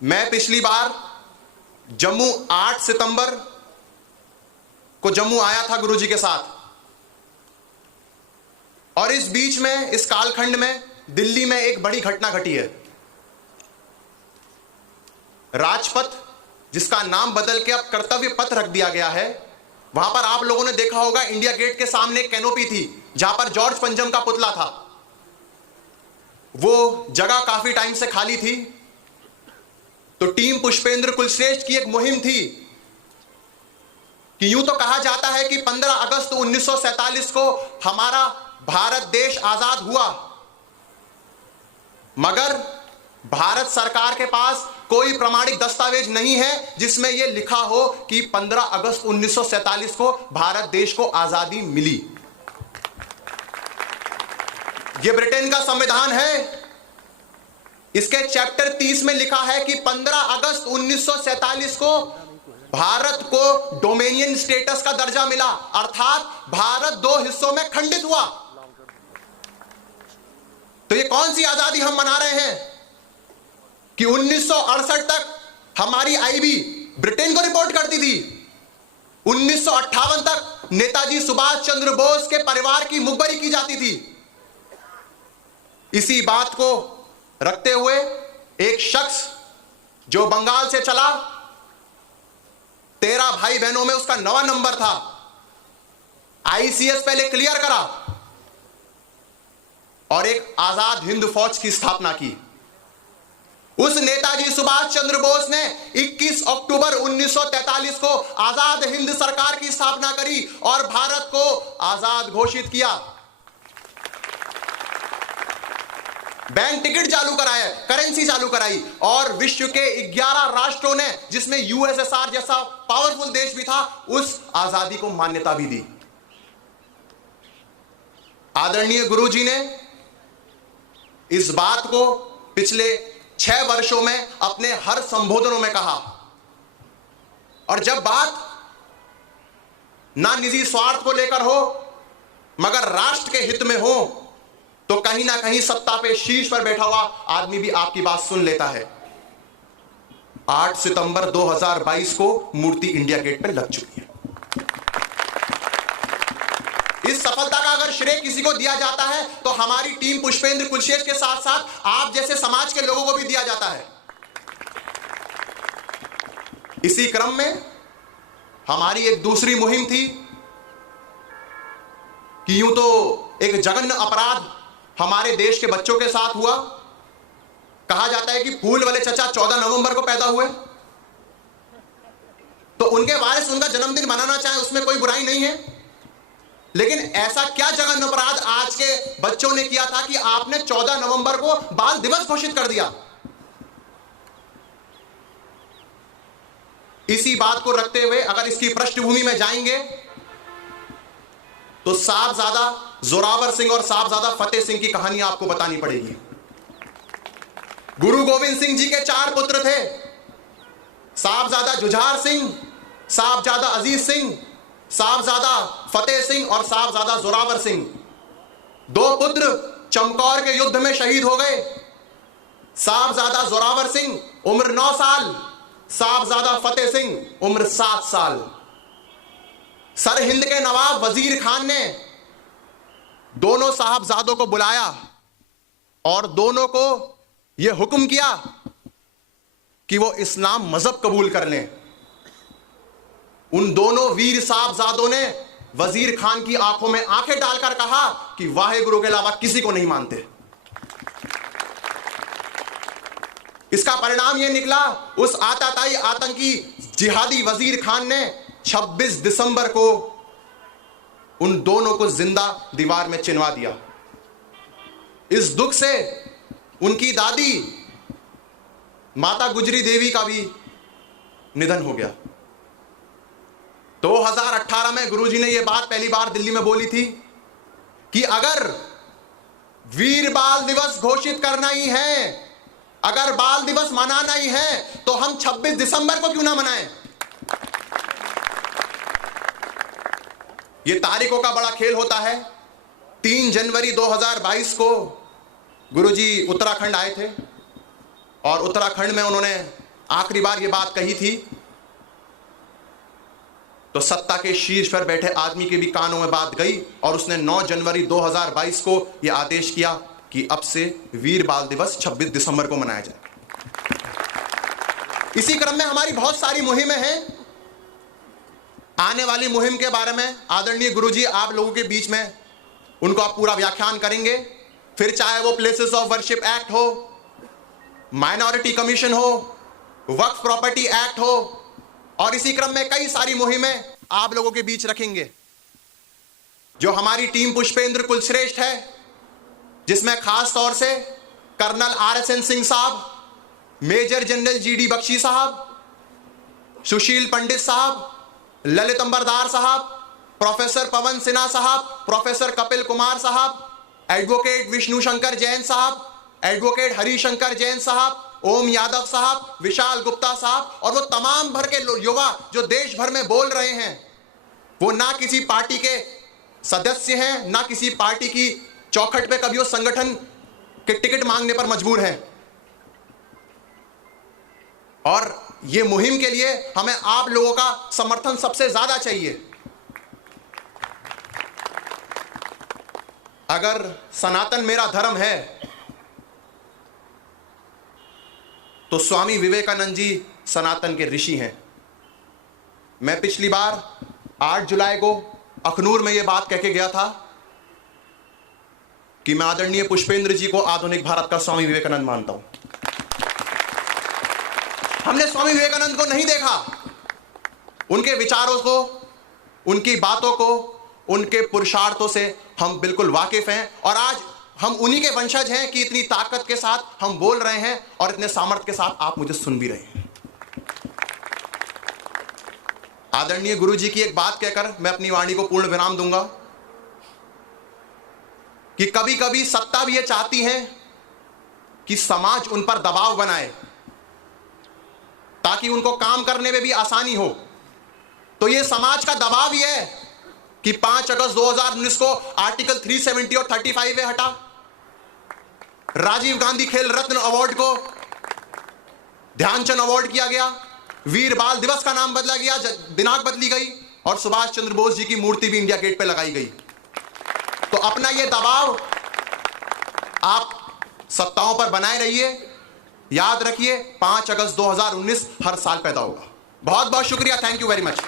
मैं पिछली बार जम्मू 8 सितंबर को जम्मू आया था गुरुजी के साथ, और इस बीच में, इस कालखंड में दिल्ली में एक बड़ी घटना घटी है। राजपथ, जिसका नाम बदल के अब कर्तव्य पथ रख दिया गया है, वहां पर आप लोगों ने देखा होगा इंडिया गेट के सामने एक कैनोपी थी जहां पर जॉर्ज पंजम का पुतला था। वो जगह काफी टाइम से खाली थी, तो टीम पुष्पेंद्र कुलश्रेष्ठ की एक मुहिम थी कि यूं तो कहा जाता है कि 15 अगस्त 1947 को हमारा भारत देश आजाद हुआ, मगर भारत सरकार के पास कोई प्रमाणिक दस्तावेज नहीं है जिसमें यह लिखा हो कि 15 अगस्त 1947 को भारत देश को आजादी मिली। यह ब्रिटेन का संविधान है, इसके चैप्टर 30 में लिखा है कि 15 अगस्त 1947 को भारत को डोमेनियन स्टेटस का दर्जा मिला, अर्थात भारत 2 हिस्सों में खंडित हुआ। तो ये कौन सी आजादी हम मना रहे हैं कि 1968 तक हमारी आईबी ब्रिटेन को रिपोर्ट करती थी, 1958 तक नेताजी सुभाष चंद्र बोस के परिवार की मुखबरी की जाती थी। इसी बात को रखते हुए एक शख्स जो बंगाल से चला, 13 भाई बहनों में उसका 9वां नंबर था, आईसीएस पहले क्लियर करा और एक आजाद हिंद फौज की स्थापना की। उस नेताजी सुभाष चंद्र बोस ने 21 अक्टूबर 1943 को आजाद हिंद सरकार की स्थापना करी और भारत को आजाद घोषित किया। बैंक टिकट चालू कराया, करेंसी चालू कराई, और विश्व के 11 राष्ट्रों ने, जिसमें यूएसएसआर जैसा पावरफुल देश भी था, उस आजादी को मान्यता भी दी। आदरणीय गुरुजी ने इस बात को पिछले 6 वर्षों में अपने हर संबोधनों में कहा, और जब बात ना निजी स्वार्थ को लेकर हो मगर राष्ट्र के हित में हो, तो कहीं ना कहीं सत्ता पे शीर्ष पर बैठा हुआ आदमी भी आपकी बात सुन लेता है। 8 सितंबर 2022 को मूर्ति इंडिया गेट पे लग चुकी है। इस सफलता का अगर श्रेय किसी को दिया जाता है तो हमारी टीम पुष्पेंद्र कुलश्रेष्ठ के साथ साथ आप जैसे समाज के लोगों को भी दिया जाता है। इसी क्रम में हमारी एक दूसरी मुहिम थी कि यूं तो एक जघन्य अपराध हमारे देश के बच्चों के साथ हुआ। कहा जाता है कि फूल वाले चचा 14 नवंबर को पैदा हुए, तो उनके वारिस उनका जन्मदिन मनाना चाहे उसमें कोई बुराई नहीं है, लेकिन ऐसा क्या जघन्य अपराध आज के बच्चों ने किया था कि आपने 14 नवंबर को बाल दिवस घोषित कर दिया। इसी बात को रखते हुए अगर इसकी पृष्ठभूमि में जाएंगे तो साहबजादा जोरावर सिंह और साहबजादा फतेह सिंह की कहानी आपको बतानी पड़ेगी। गुरु गोविंद सिंह जी के 4 पुत्र थे, साहबजादा जुझार सिंह, साहबजादा अजीज सिंह, साहबजादा फतेह सिंह और साहबजादा जोरावर सिंह। 2 पुत्र चमकौर के युद्ध में शहीद हो गए। साहबजादा जोरावर सिंह उम्र 9 साल, साहबजादा फतेह सिंह उम्र 7 साल। सरहिंद के नवाब वजीर खान ने दोनों साहबजादों को बुलाया और दोनों को यह हुक्म किया कि वो इस्लाम मजहब कबूल कर लें। उन दोनों वीर साहबजादों ने वजीर खान की आंखों में आंखें डालकर कहा कि वाहेगुरु के अलावा किसी को नहीं मानते। इसका परिणाम यह निकला, उस आताताई आतंकी जिहादी वजीर खान ने 26 दिसंबर को उन दोनों को जिंदा दीवार में चिनवा दिया। इस दुख से उनकी दादी माता गुजरी देवी का भी निधन हो गया। 2018 में गुरुजी ने यह बात पहली बार दिल्ली में बोली थी कि अगर वीर बाल दिवस घोषित करना ही है, अगर बाल दिवस मनाना ही है, तो हम 26 दिसंबर को क्यों ना मनाएं। यह तारीखों का बड़ा खेल होता है। 3 जनवरी 2022 को गुरुजी उत्तराखंड आए थे और उत्तराखंड में उन्होंने आखिरी बार यह बात कही थी तो सत्ता के शीर्ष पर बैठे आदमी के भी कानों में बात गई और उसने 9 जनवरी 2022 को यह आदेश किया कि अब से वीर बाल दिवस 26 दिसंबर को मनाया जाए। इसी क्रम में हमारी बहुत सारी मुहिमें हैं। आने वाली मुहिम के बारे में आदरणीय गुरुजी आप लोगों के बीच में उनको आप पूरा व्याख्यान करेंगे। फिर चाहे वो प्लेसेस ऑफ वर्शिप एक्ट हो, माइनॉरिटी कमीशन हो, वक्फ प्रॉपर्टी एक्ट हो, और इसी क्रम में कई सारी मुहिमें आप लोगों के बीच रखेंगे। जो हमारी टीम पुष्पेंद्र कुलश्रेष्ठ है, जिसमें खास तौर से कर्नल RSN सिंह साहब, मेजर जनरल GD बख्शी साहब, सुशील पंडित साहब, ललित अंबरदार साहब, प्रोफेसर पवन सिन्हा साहब, प्रोफेसर कपिल कुमार साहब, एडवोकेट विष्णु शंकर जैन साहब, एडवोकेट हरिशंकर जैन साहब, ओम यादव साहब, विशाल गुप्ता साहब और वो तमाम भर के युवा जो देश भर में बोल रहे हैं, वो ना किसी पार्टी के सदस्य हैं, ना किसी पार्टी की चौखट पे कभी वो संगठन के टिकट मांगने पर मजबूर हैं। और ये मुहिम के लिए हमें आप लोगों का समर्थन सबसे ज्यादा चाहिए। अगर सनातन मेरा धर्म है तो स्वामी विवेकानंद जी सनातन के ऋषि हैं। मैं पिछली बार 8 जुलाई को अखनूर में यह बात कह के गया था कि मैं आदरणीय पुष्पेंद्र जी को आधुनिक भारत का स्वामी विवेकानंद मानता हूं। हमने स्वामी विवेकानंद को नहीं देखा, उनके विचारों को, उनकी बातों को, उनके पुरुषार्थों से हम बिल्कुल वाकिफ हैं और आज हम उन्हीं के वंशज हैं कि इतनी ताकत के साथ हम बोल रहे हैं और इतने सामर्थ्य के साथ आप मुझे सुन भी रहे हैं। आदरणीय गुरुजी की एक बात कहकर मैं अपनी वाणी को पूर्ण विराम दूंगा कि कभी कभी सत्ता भी ये चाहती है कि समाज उन पर दबाव बनाए ताकि उनको काम करने में भी आसानी हो। तो ये समाज का दबाव ही है कि 5 अगस्त 2019 को आर्टिकल 370 और 35 हटा, राजीव गांधी खेल रत्न अवार्ड को ध्यानचंद अवार्ड किया गया, वीर बाल दिवस का नाम बदला गया, दिनांक बदली गई और सुभाष चंद्र बोस जी की मूर्ति भी इंडिया गेट पे लगाई गई। तो अपना ये दबाव आप सत्ताओं पर बनाए रहिए। याद रखिए 5 अगस्त 2019 हर साल पैदा होगा। बहुत बहुत शुक्रिया। Thank you very much.